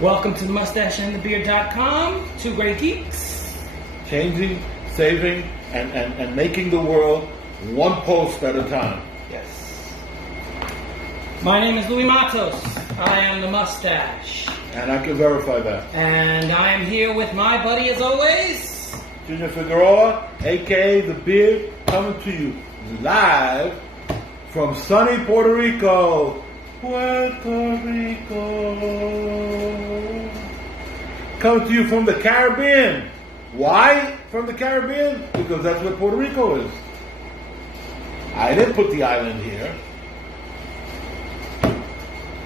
Welcome to MustacheandTheBeard.com. Two great geeks. Changing, saving, and making the world one post at a time. Yes. My name is Louis Matos. I am the Mustache. And I can verify that. And I am here with my buddy as always, Junior Figueroa, a.k.a. The Beard, coming to you live from sunny Puerto Rico. Puerto Rico. Coming to you from the Caribbean. Why from the Caribbean? Because that's where Puerto Rico is. I didn't put the island here.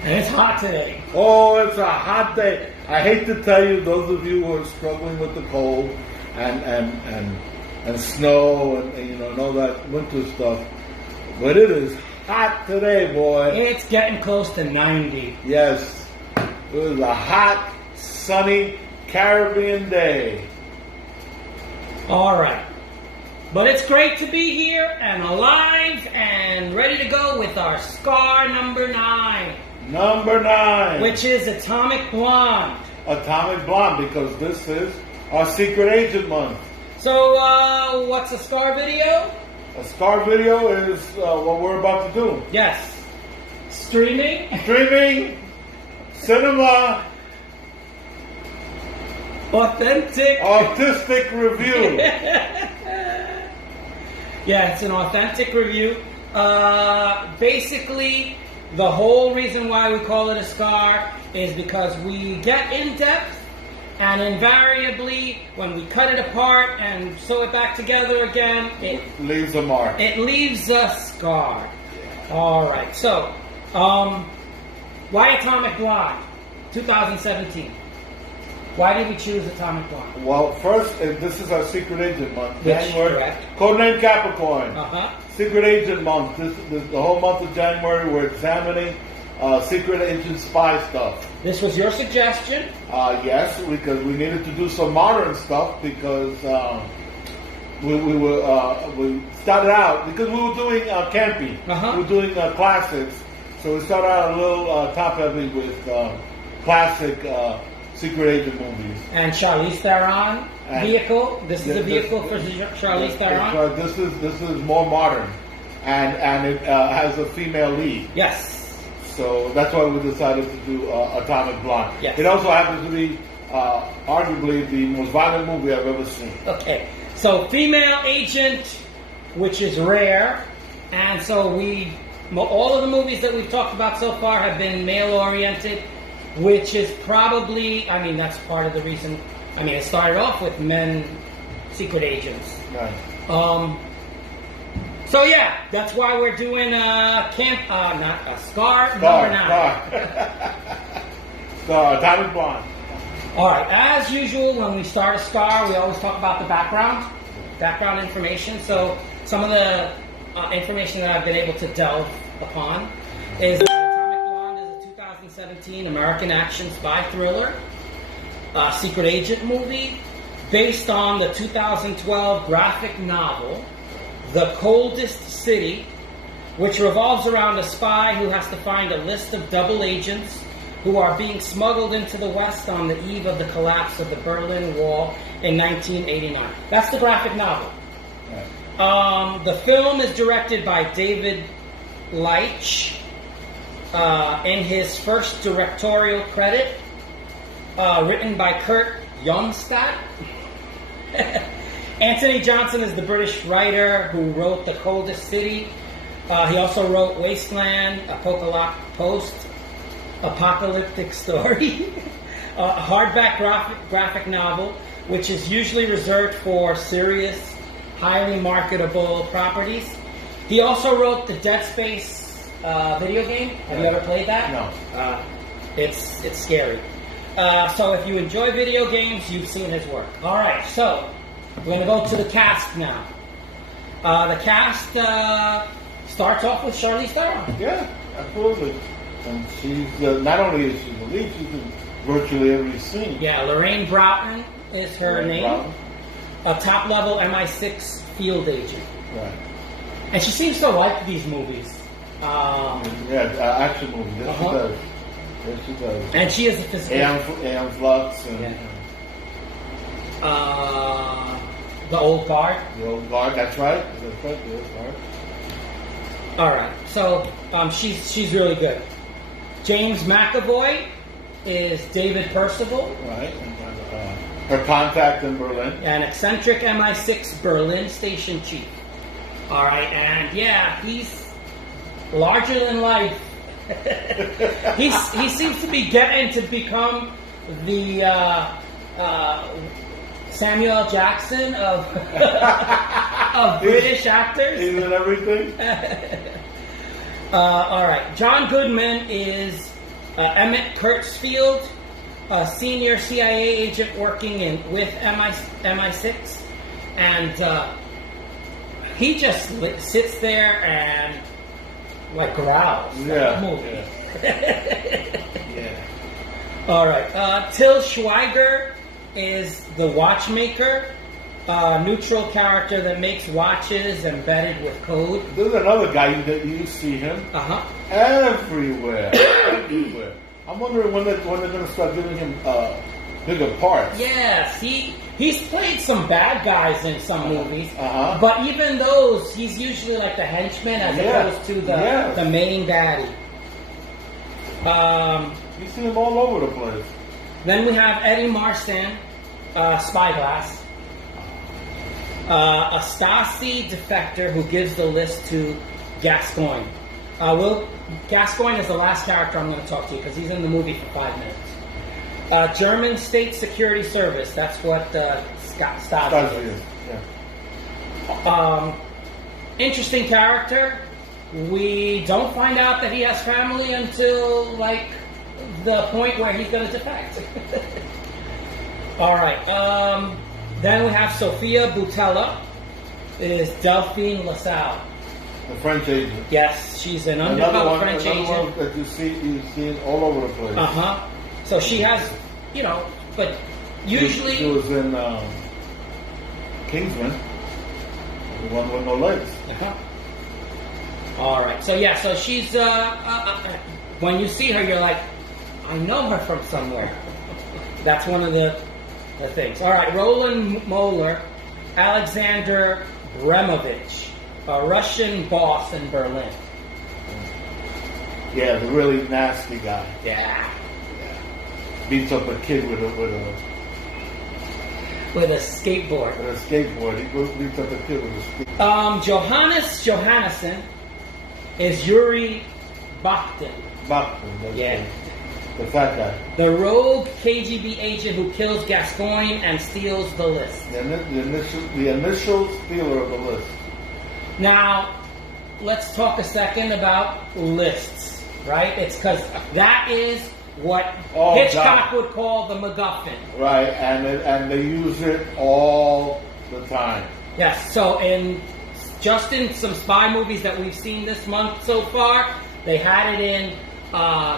and it's hot today. Oh, it's a hot day. I hate to tell you, those of you who are struggling with the cold and snow and all that winter stuff, but it is hot today, boy. It's getting close to 90. Yes, it was a hot, sunny Caribbean day. All right. But it's great to be here and alive and ready to go with our scar number 9. Number 9. Which is Atomic Blonde. Atomic Blonde, because this is our secret agent month. So, what's a scar video? A scar video is what we're about to do. Yes. Streaming. Cinema, Authentic. artistic review. Yeah, it's an authentic review. Basically, the whole reason why we call it a scar is because we get in depth, and invariably, when we cut it apart and sew it back together again, it Leaves a mark. It leaves us scarred. All right. So, why Atomic Blonde? 2017. Why did we choose Atomic Blonde? Well, first, this is our secret agent month. Which, January. correct. Codename Capricorn. Uh-huh. Secret agent month. This the whole month of January, we're examining secret agent spy stuff. This was your suggestion. Yes, because we needed to do some modern stuff because we started out because we were doing campy. Uh-huh. We were doing classics, so we started out a little top heavy with classic secret agent movies. And Charlize Theron vehicle. This is a vehicle for Charlize Theron. Right. This is more modern, and it has a female lead. Yes. So that's why we decided to do Atomic Blonde. Yes. It also happens to be arguably the most violent movie I've ever seen. Okay. So female agent, which is rare, and so all of the movies that we've talked about so far have been male oriented, which is probably, that's part of the reason. It started off with men secret agents. Right. So yeah, that's why we're doing not a scar number 9. Scar, Atomic Blonde. All right, as usual, when we start a scar, we always talk about the background information. So some of the information that I've been able to delve upon is that Atomic Blonde is a 2017 American action spy thriller, secret agent movie, based on the 2012 graphic novel The Coldest City, which revolves around a spy who has to find a list of double agents who are being smuggled into the West on the eve of the collapse of the Berlin Wall in 1989. That's the graphic novel. Right. The film is directed by David Leitch in his first directorial credit, written by Kurt Jonstad. Anthony Johnson is the British writer who wrote The Coldest City. He also wrote Wasteland, Post-Apocalyptic Story, a hardback graphic novel, which is usually reserved for serious, highly marketable properties. He also wrote the Dead Space video game. Have you ever played that? No. It's scary. So if you enjoy video games, you've seen his work. All right, so we're going to go to the cast now. The cast starts off with Charlize Theron. Yeah, absolutely. And she's not only is she the lead, she's in virtually every scene. Yeah, Lorraine Broughton is her name. Broughton. A top-level MI6 field agent. Right. And she seems to like these movies. Action movies. Yes, she does. Yes, she does. And she is a physical. Aeon Flux. And, Yeah. The old guard. The old guard, that's right. That's right, the old guard. All right, so she's really good. James McAvoy is David Percival, Right. And, her contact in Berlin. an eccentric MI6 Berlin station chief. All right, and yeah, he's larger than life. he seems to be getting to become the Samuel L. Jackson of of British actors. He's in everything. All right, John Goodman is Emmett Kurtzfield, a senior CIA agent working with MI6, and he just sits there and like growls. Yeah. Movie. Yeah. All right, Till Schweiger is the watchmaker, neutral character that makes watches embedded with code. There's another guy that you see him everywhere. Everywhere. I'm wondering when they're going to start giving him bigger parts. Yes, he's played some bad guys in some movies, Uh-huh. but even those, he's usually like the henchman as opposed to the main baddie. You see him all over the place. Then we have Eddie Marsan, Spyglass. A Stasi defector who gives the list to Gascoigne. Gascoigne is the last character I'm going to talk to you because he's in the movie for 5 minutes. German State Security Service. That's what Stasi is. Yeah. Interesting character. We don't find out that he has family until like the point where he's going to defect. All right. Then we have Sophia Boutella. It is Delphine LaSalle. The French agent. Yes, she's an undercover French agent. Another one that you see it all over the place. So she has, but usually she was in Kingsman, the one with no legs. All right. So yeah. So she's when you see her, you're like, I know her from somewhere. That's one of the things. All right. Roland Moeller, Alexander Bremovich, a Russian boss in Berlin. Yeah, the really nasty guy. Yeah. Beats up a kid with a skateboard. With a skateboard. He beats up a kid with a skateboard. Johannes Johannesson is Yuri Bakhtin. Yeah. The fat guy. The rogue KGB agent who kills Gascoigne and steals the list. The initial stealer of the list. Now, let's talk a second about lists, right? It's because that is what Hitchcock would call the MacGuffin. Right, and they use it all the time. Yes, so in some spy movies that we've seen this month so far, they had it in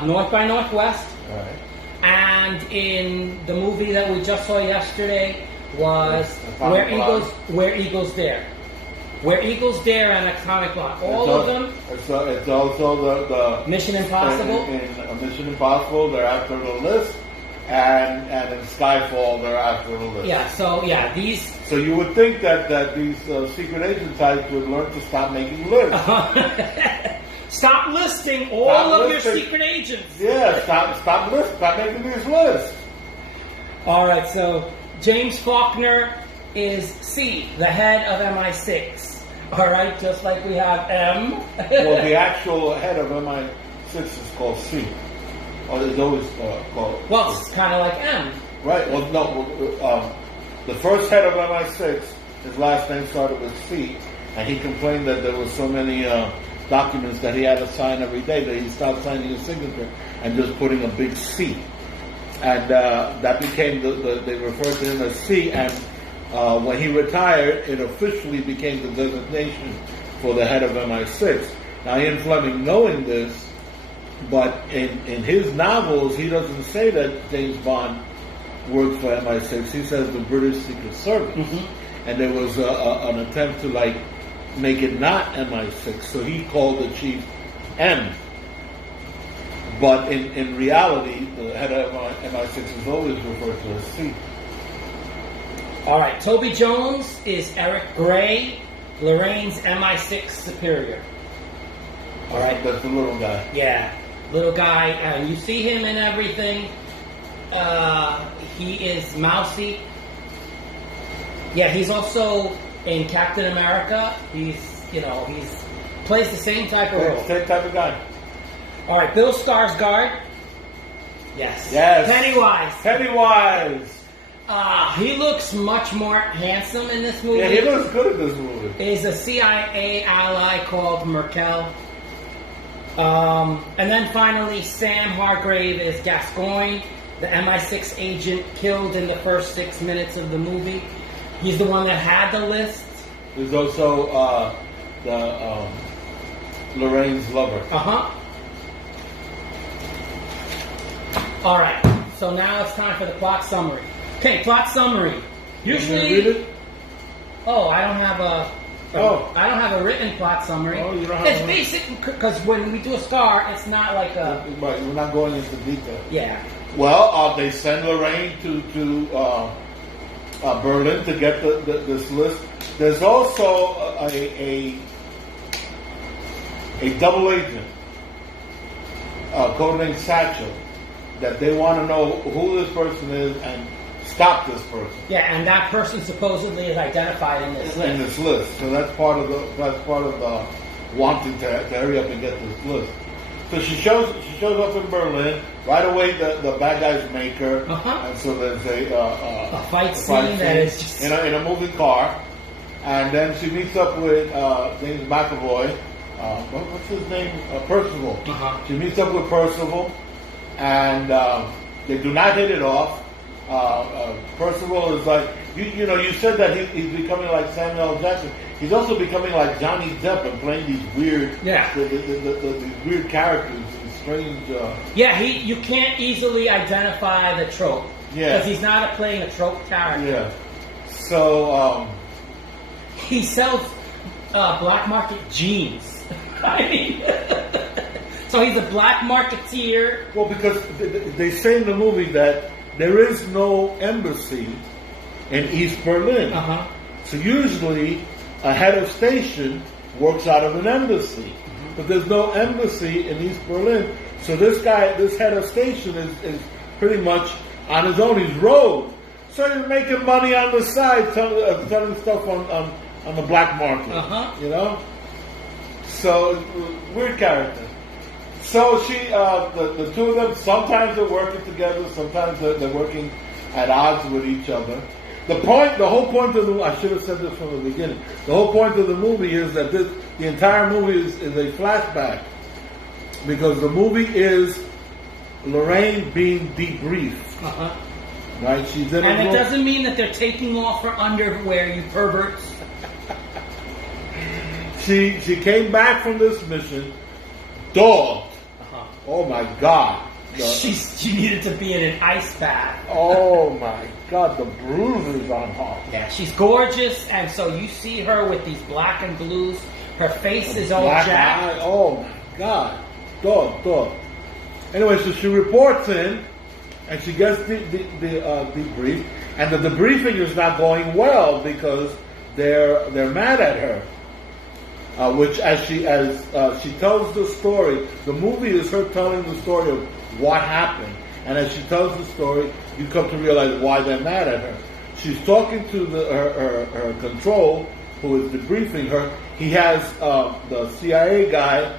North by Northwest. Right. And in the movie that we just saw yesterday was Where Eagles Dare. Where Eagles Dare and Atomic Blonde. All of them. It's also the Mission Impossible. In Mission Impossible, they're after the list, and in Skyfall, they're after the list. Yeah. So yeah, these. So you would think that these secret agent types would learn to stop making lists. Stop listing all your secret agents. Yeah. Stop making these lists. All right. So James Faulkner is C, the head of MI6. All right, just like we have M. Well, the actual head of MI6 is called C. Or it's always called. Well, it's kind of like M. Right. Well, no. The first head of MI6, his last name started with C, and he complained that there were so many documents that he had to sign every day that he stopped signing his signature and just putting a big C. And that became they referred to him as C. And when he retired, it officially became the designation for the head of MI6. Now, Ian Fleming, knowing this, but in his novels, he doesn't say that James Bond worked for MI6. He says the British Secret Service. Mm-hmm. And there was an attempt to make it not MI6, so he called the chief M. But in reality, the head of MI6 is always referred to as C. All right, Toby Jones is Eric Gray, Lorraine's MI6 superior. All right, That's the little guy. yeah, little guy, and you see him in everything. He is mousy. Yeah, he's also in Captain America. He's plays the same type of role. Same type of guy. All right, Bill Skarsgård. Yes. Yes. Pennywise. Pennywise. He looks much more handsome in this movie. Yeah, he looks good in this movie. He's a CIA ally called Merkel. And then finally, Sam Hargrave is Gascoigne, the MI6 agent killed in the first 6 minutes of the movie. He's the one that had the list. There's also Lorraine's lover. All right, so now it's time for the plot summary. Okay, plot summary. Usually, Can you read it? Oh, I don't have a. I don't have a written plot summary. Oh, you don't have it's one? basic because when we do a star, it's not like a. Right, we're not going into detail. Yeah. Well, they send Lorraine to Berlin to get this list. There's also a double agent, codename Satchel, that they want to know who this person is and stop this person. Yeah, and that person supposedly is identified in this list. In this list, so that's part of the wanting to hurry up and get this list. So she shows up in Berlin. Right away, the bad guys make her, and so there's a fight scene that is just... in a moving car, and then she meets up with James McAvoy. What's his name? Percival. She meets up with Percival, and they do not hit it off. Percival is like, you said that he's becoming like Samuel L. Jackson. He's also becoming like Johnny Depp and playing these weird, these weird characters, these strange. You can't easily identify the trope. Yeah, because he's not playing a trope character. Yeah, so he sells black market jeans. I mean, so he's a black marketeer. Well, because they say in the movie that there is no embassy in East Berlin. So usually a head of station works out of an embassy. But there's no embassy in East Berlin. So this head of station is pretty much on his own. He's rogue. So he's making money on the side, selling stuff on the black market. So, weird character. So the two of them, sometimes they're working together, sometimes they're working at odds with each other. The whole point of I should have said this from the beginning. The whole point of the movie is that the entire movie is a flashback. Because the movie is Lorraine being debriefed. Right? She's in and it doesn't mean that they're taking off her underwear, you perverts. She came back from this mission, dogged. Oh my God. She needed to be in an ice bath. Oh my God, the bruises on her. Yeah, she's gorgeous, and so you see her with these black and blues. Her face is all jacked. Oh my God. Dog. Anyway, so she reports in, and she gets the debrief, and the debriefing is not going well because they're mad at her. Which, as she tells the story, the movie is her telling the story of what happened, and as she tells the story, you come to realize why they're mad at her. She's talking to her control, who is debriefing her. He has the CIA guy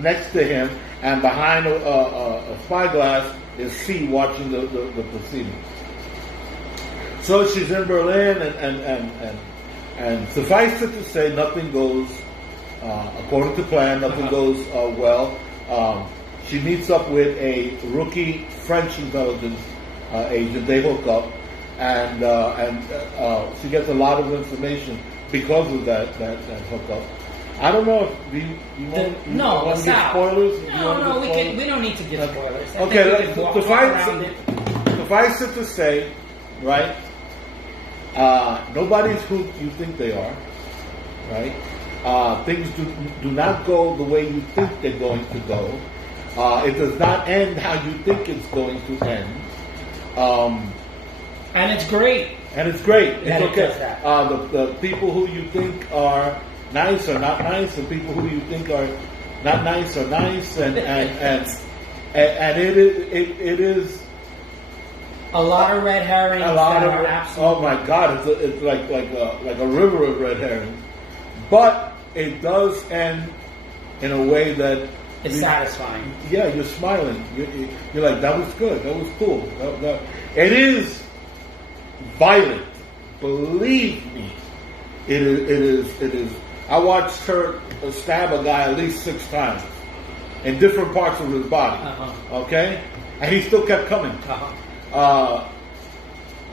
next to him, and behind a spyglass is C watching the proceedings. So she's in Berlin, and suffice it to say, nothing goes according to plan. Nothing goes well. She meets up with a rookie French intelligence agent. They hook up, and she gets a lot of information because of that hookup. I don't know if you want to give spoilers. No, we don't need to give spoilers. Okay, suffice it to say, right? Nobody's who you think they are, right? Things do not go the way you think they're going to go. It does not end how you think it's going to end. And it's great. And it's great. that It's it does that. okay. The people who you think are nice are not nice, and people who you think are not nice are nice, and it is A lot of red herrings a lot that of are absolutely. oh my God, it's like a river of red herrings, but it does end in a way that It's satisfying. yeah, you're smiling. You're like, that was good. That was cool. It is violent. Believe me, it is. I watched her stab a guy at least 6 times in different parts of his body. Okay, and he still kept coming.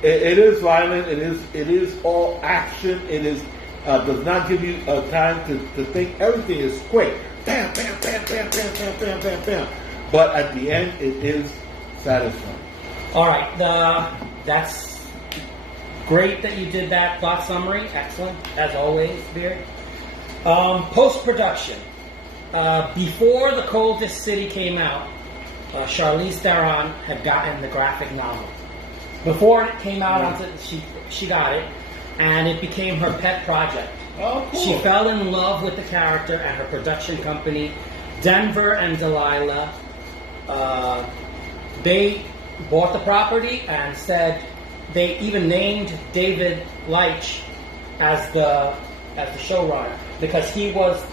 It is violent. It is all action. It is does not give you time to think. Everything is quick. Bam, bam, bam, bam, bam, bam, bam, bam, bam. But at the end, it is satisfying. All right, that's great that you did that thought summary. Excellent, as always, Beard. Post-production. Before The Coldest City came out, Charlize Theron had gotten the graphic novel. Before it came out, she got it, and it became her pet project. Oh, cool. She fell in love with the character, and her production company, Denver and Delilah, they bought the property and said they even named David Leitch as the showrunner because he was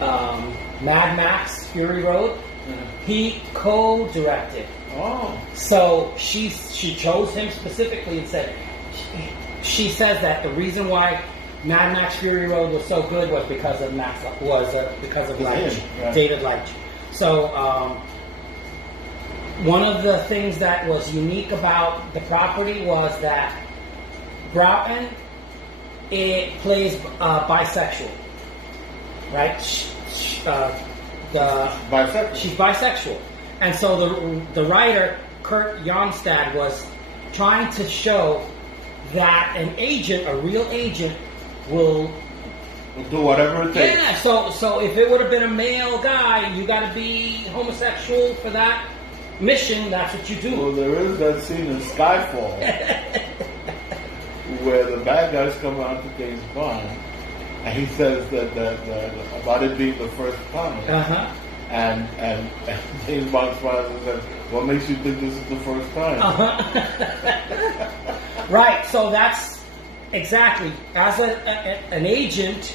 Mad Max Fury Road. He co-directed. Oh, So she chose him specifically and said she says that the reason why Mad Max Fury Road was so good was because of Leitch, right. David Leitch. So one of the things that was unique about the property was that Broughton it plays bisexual, right? bisexual. She's bisexual, and so the writer Kurt Jonstad was trying to show that an agent, a real agent, will do whatever it takes. yeah. So if it would have been a male guy, you got to be homosexual for that mission. That's what you do. Well, there is that scene in Skyfall where the bad guys come out to James Bond, and he says that about it being the first time. And James Bond smiles and says, "What makes you think this is the first time?" Right. So that's exactly as an agent.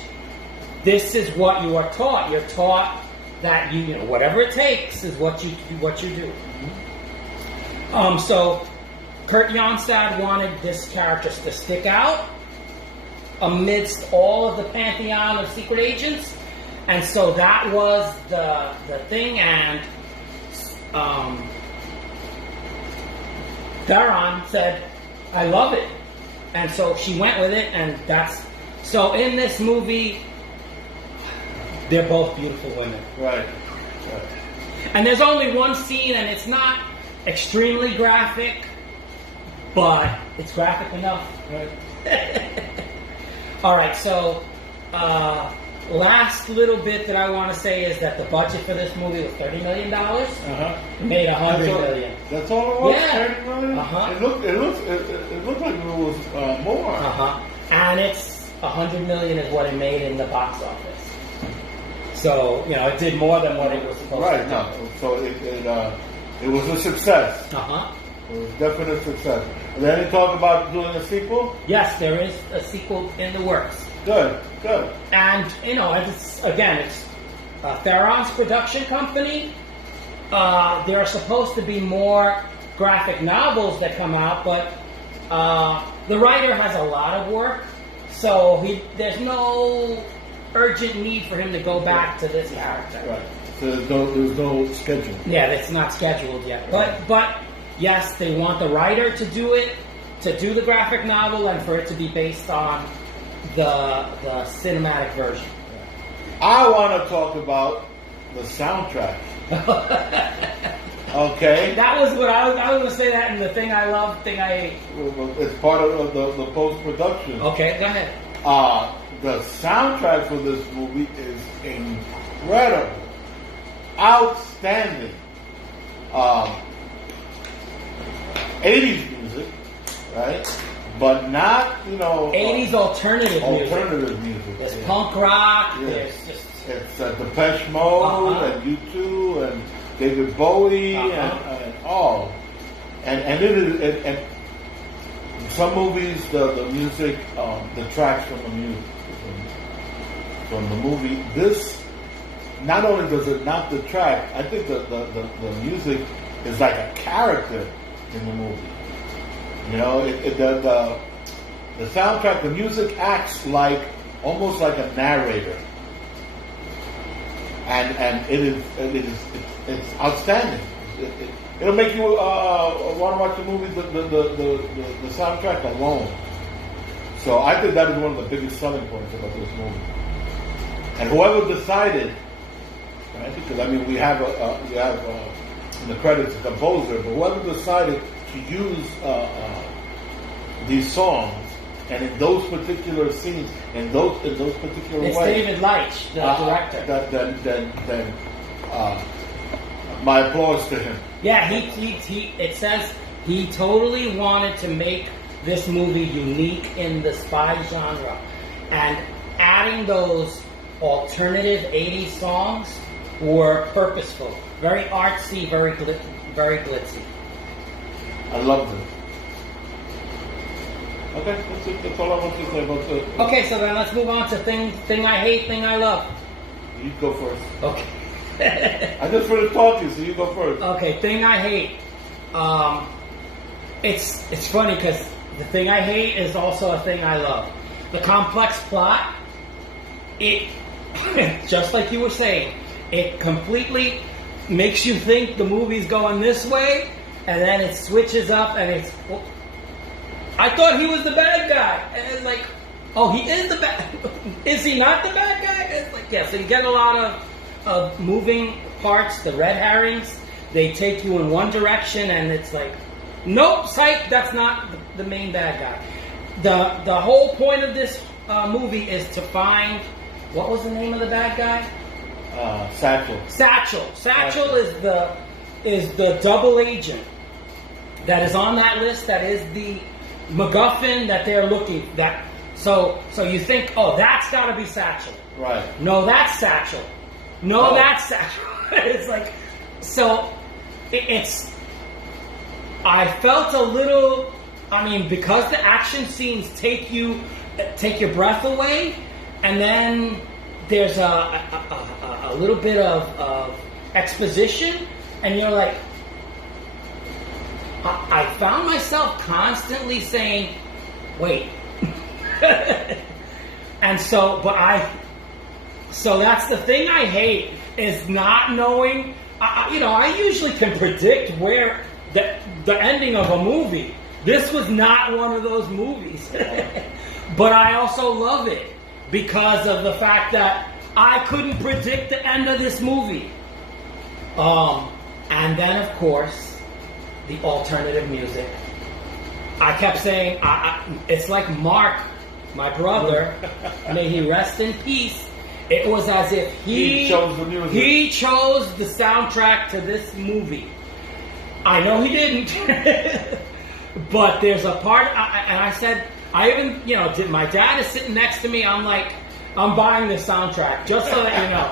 This is what you are taught. You're taught that you know whatever it takes is what you do. So Kurt Jonstad wanted this character to stick out amidst all of the pantheon of secret agents. And so that was the thing, and Theron said, "I love it," and so she went with it, and that's so. In this movie, they're both beautiful women, Right. and there's only one scene, and it's not extremely graphic, but it's graphic enough. Right. All right, so. Last little bit that I want to say is that the budget for this movie was $30 million. It made $100 million. That's all it was. Yeah. $30 million? It looked like it was more. And it's $100 million is what it made in the box office. So it did more than what it was supposed to do. No. So it was a success. It was definite success. Is there any talk about doing a sequel? Yes, there is a sequel in the works. Good. And it's Theron's production company. There are supposed to be more graphic novels that come out, but the writer has a lot of work, so there's no urgent need for him to go back to this character. Right. So there's no schedule. Yeah, it's not scheduled yet. But yes, they want the writer to do it, to do the graphic novel, and for it to be based on the cinematic version. I want to talk about the soundtrack. Okay. That was what I was going to say that in the thing I love, thing I hate. It's part of the post-production. Okay, go ahead. The soundtrack for this movie is incredible. outstanding 80s music, right? But not, 80s alternative music. There's punk rock. Yes. There's just It's Depeche Mode and U2 and David Bowie and all. And it is, and in some movies, the music detracts from the music, from the movie. This, not only does it not detract, I think the music is like a character in the movie. The soundtrack, the music acts like, almost like a narrator. And it's outstanding. It'll make you want to watch the movie, the soundtrack alone. So I think that is one of the biggest selling points about this movie. And whoever decided, right? Because we have in the credits a composer, but whoever decided to use these songs and in those particular scenes, in those particular it's ways, David Leitch, the director. Then my applause to him. Yeah, it says he totally wanted to make this movie unique in the spy genre, and adding those alternative 80s songs were purposeful, very artsy, very glitzy. I loved it. Okay, that's all I want to say about the. Okay, so then let's move on to thing I hate, thing I love. You go first. Okay. I just finished talking, so you go first. Okay, thing I hate. It's funny because the thing I hate is also a thing I love. The complex plot. It just like you were saying, it completely makes you think the movie's going this way, and then it switches up, and it's. I thought he was the bad guy, and it's like, oh, he is the bad. Is he not the bad guy? It's like, yeah. So you get a lot of moving parts, the red herrings. They take you in one direction, and it's like, nope, psych. That's not the main bad guy. The whole point of this movie is to find, what was the name of the bad guy? Satchel. Satchel is the double agent that is on that list. That is the MacGuffin that they're looking that. So you think, oh, that's got to be Satchel. Right. No, that's Satchel. No, that's Satchel. It's like, so it's. I felt a little. Because the action scenes take your breath away, and then there's a little bit of exposition, and you're like, I found myself constantly saying, wait. And so that's the thing I hate, is not knowing, I usually can predict where the ending of a movie. This was not one of those movies. But I also love it because of the fact that I couldn't predict the end of this movie. And then, of course, the alternative music. I kept saying, it's like Mark, my brother, may he rest in peace. It was as if he chose the music. He chose the soundtrack to this movie. I know he didn't. But there's a part, and I said, my dad is sitting next to me. I'm like, I'm buying the soundtrack, just so that you know.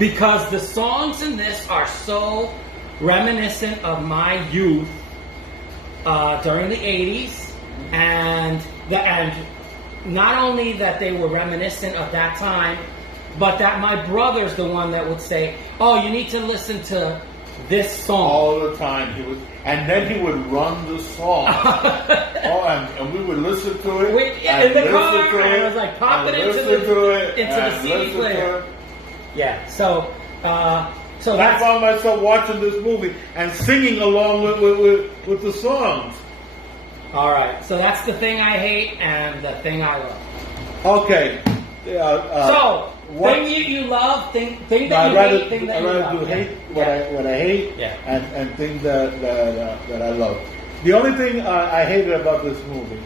Because the songs in this are so reminiscent of my youth during the 80s. And not only that they were reminiscent of that time, but that my brother's the one that would say, oh, you need to listen to this song. All the time. And then he would run the song. And we would listen to it. In the car, and I was like, pop it into the CD player. Yeah, so I found myself watching this movie and singing along with the songs. All right, so that's the thing I hate and the thing I love. Okay. Thing you love, thing that you hate, thing that you love. I'd rather do hate what I hate, and things that I love. The only thing I hated about this movie,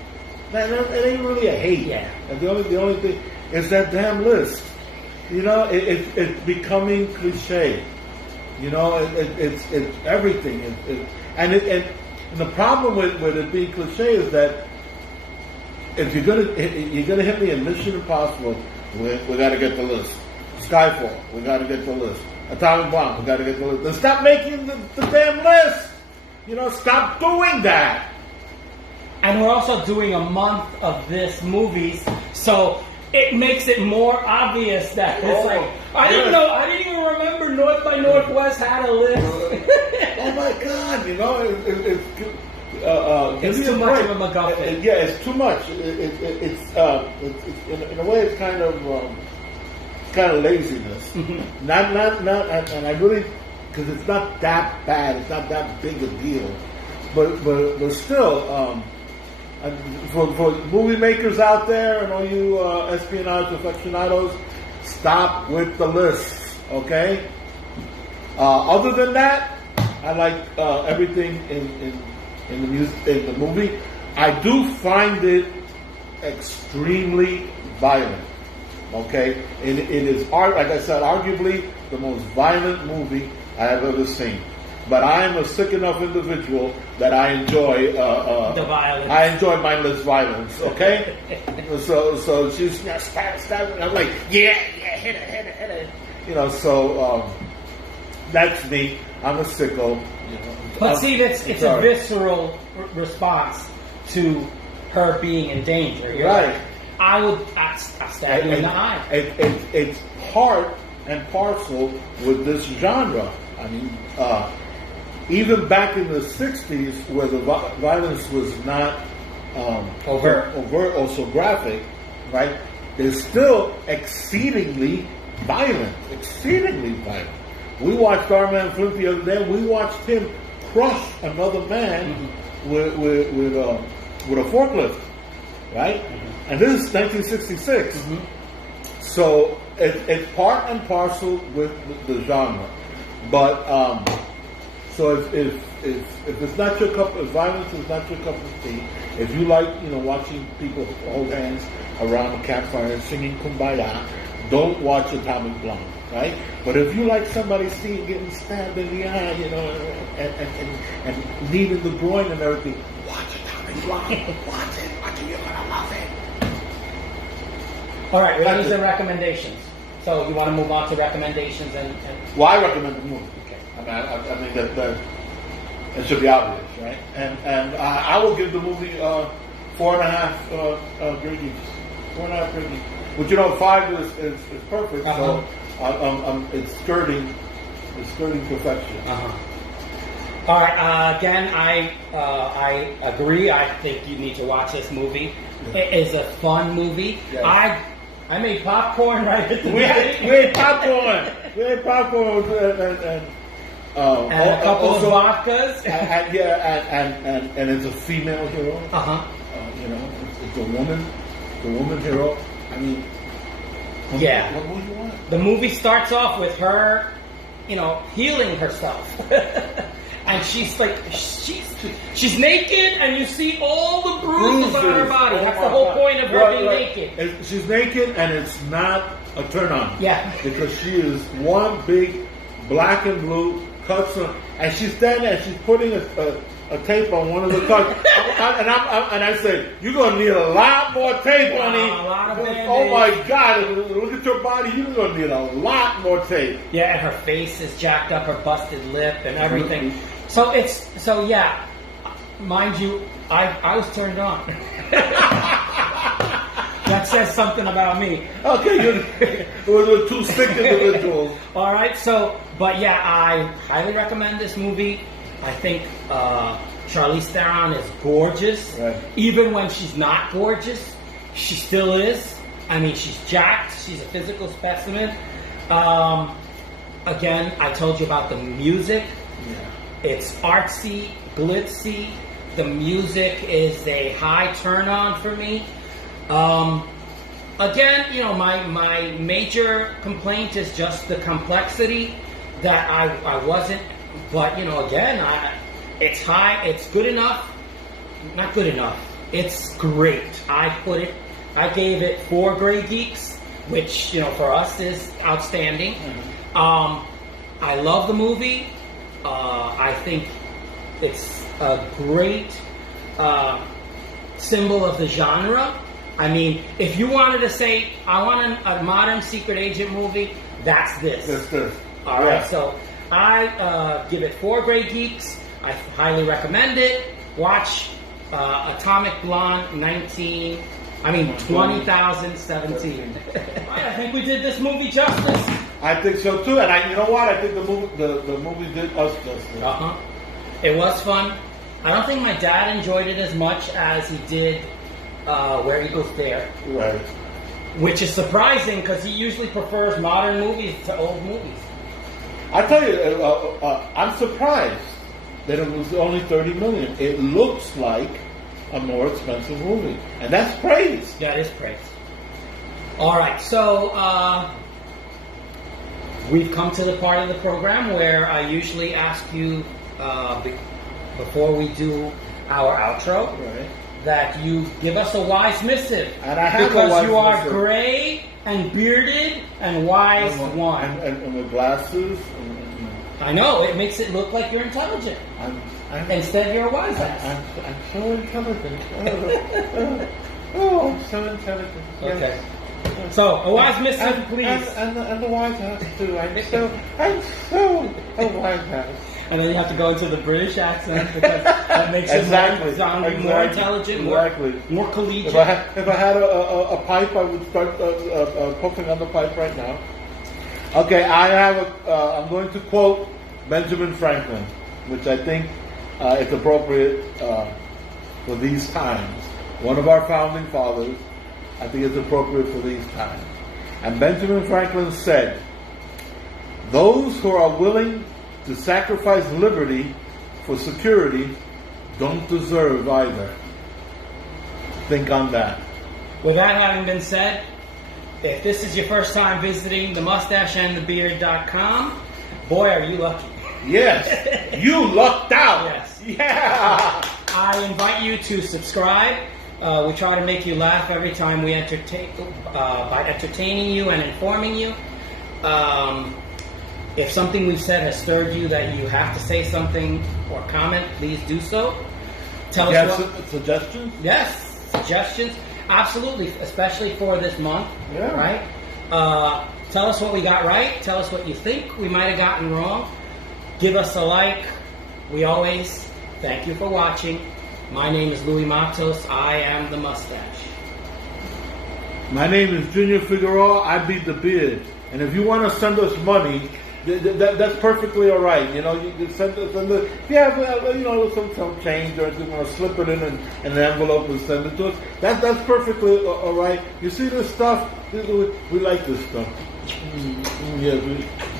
it ain't really a hate. Yeah. And the only thing is that damn list. You know, it's becoming cliche. You know, it's everything. And the problem with it being cliche is that if you're gonna hit me in Mission Impossible, we got to get the list. Skyfall, we got to get the list. Atomic Bomb, we got to get the list. Then stop making the damn list. You know, stop doing that. And we're also doing a month of this movies, so it makes it more obvious that it's like I didn't even remember North by Northwest had a list. Oh my God! You know, it's too much of a MacGuffin. Yeah, it's too much. It's in a way, it's kind of laziness. Mm-hmm. Not, and I really, because it's not that bad. It's not that big a deal, but still. For movie makers out there and all you espionage aficionados, stop with the lists, okay? Other than that, I like everything in the movie. I do find it extremely violent, okay? It is, like I said, arguably the most violent movie I have ever seen. But I am a sick enough individual that I enjoy the violence. I enjoy mindless violence. Okay, so she's stab. I'm like, yeah, hit it. You know, so that's me. I'm a sicko. You know, but see, it's a visceral response to her being in danger. You're right. Like, I stab you in the eye. It's part and parcel with this genre. I mean. Even back in the 60s, where the violence was not overt or so graphic, right? They're still exceedingly violent. We watched our man Flint the other day. We watched him crush another man with a forklift, right? Mm-hmm. And this is 1966. Mm-hmm. So it's part and parcel with the genre, but. So if it's not your cup, if violence is not your cup of tea, if you like, you know, watching people hold hands around a campfire singing Kumbaya, don't watch Atomic Blonde, right? But if you like somebody getting stabbed in the eye, you know, and needing the groin and everything, watch Atomic Blonde. Watch it. You're gonna love it. All right, what is the recommendations? So you want to move on to recommendations and Well, I recommend the movie. I mean that it should be obvious, right? And I will give the movie 4.5 grade geeks. 4.5 grade geeks. But you know, 5 is perfect. Uh-huh. So it's skirting perfection. Uh-huh. All right. Again, I agree. I think you need to watch this movie. Yeah. It is a fun movie. Yes. I made popcorn right at the beginning. We ate popcorn. And a couple of vodkas. and it's a female hero. You know, it's a woman hero. I mean, what more do you want? The movie starts off with her, you know, healing herself, and she's like, she's naked, and you see all the bruises on her body. That's the whole point of her being naked. She's naked, and it's not a turn on. Yeah, because she is one big black and blue. Cuts on, and she's standing there. She's putting a tape on one of the cuts, and I say, "You're gonna need a lot more tape, honey. A lot of oh my God! Look at your body. You're gonna need a lot more tape." Yeah, and her face is jacked up, her busted lip, and everything. Mm-hmm. So yeah, mind you, I was turned on. That says something about me. Okay, we're two sick individuals. All right, but yeah, I highly recommend this movie. I think Charlize Theron is gorgeous. Right. Even when she's not gorgeous, she still is. I mean, she's jacked. She's a physical specimen. Again, I told you about the music. Yeah. It's artsy, glitzy. The music is a high turn on for me. Again, you know, my major complaint is just the complexity that I wasn't, but you know, again, it's high, it's good enough, not good enough, it's great. I gave it 4 Grey Geeks, which for us is outstanding. I love the movie. I think it's a great symbol of the genre. I mean, if you wanted to say, I want a modern secret agent movie, that's this. That's this. All right, so I give it 4 great geeks. I highly recommend it. Watch Atomic Blonde 20,017. I think we did this movie justice. I think so too, and you know what? I think the movie did us justice. It was fun. I don't think my dad enjoyed it as much as he did Where Eagles Dare. Right. Which is surprising because he usually prefers modern movies to old movies. I tell you, I'm surprised that it was only $30 million. It looks like a more expensive movie, and that's praise. That is praise. All right, so we've come to the part of the program where I usually ask you before we do our outro, Right. that you give us a wise missive. And I have because a wise you are missive. gray and bearded and wise one. And with glasses. I know, it makes it look like you're intelligent. Instead, you're a wise ass. I'm so intelligent. I'm so intelligent. Okay. So, a wise missive, please. And the wise ass too. I'm so a wise ass. And then you have to go into the British accent because that makes it sound more intelligent, more collegiate. If I had a pipe, I would start puffing on the pipe right now. Okay, I'm going to quote Benjamin Franklin, which I think it's appropriate for these times. One of our founding fathers, I think it's appropriate for these times. And Benjamin Franklin said, "Those who are willing to sacrifice liberty for security don't deserve either." Think on that. With that having been said, if this is your first time visiting themustacheandthebeard.com, boy, are you lucky. Yes, you lucked out. Yes. Yeah. I invite you to subscribe. We try to make you laugh every time we entertain by entertaining you and informing you. If something we've said has stirred you that you have to say something or comment, please do so. Tell us what suggestions. Yes, suggestions. Absolutely, especially for this month. Yeah. Right? Tell us what we got right. Tell us what you think we might have gotten wrong. Give us a like. We always thank you for watching. My name is Louis Matos. I am the Mustache. My name is Junior Figueroa. I beat the beard. And if you want to send us money, that's perfectly all right. You send us. If you have some change, or if you want to slip it in an envelope and send it to us, that's perfectly all right. You see this stuff? We like this stuff. Yeah,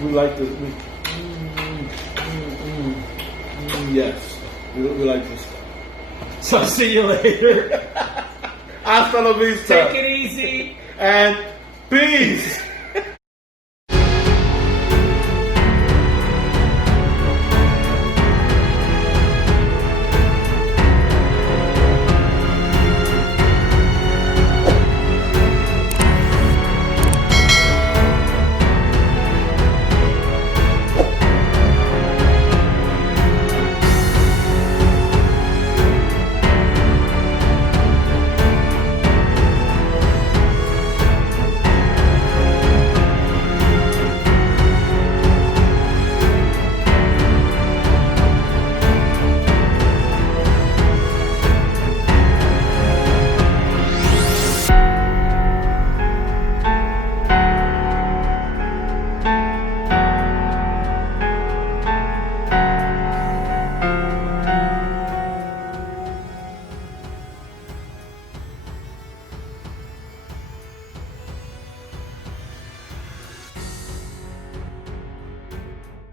we like this. Yes, we like this stuff. So see you later. Hasta la vista. Take it easy. And peace.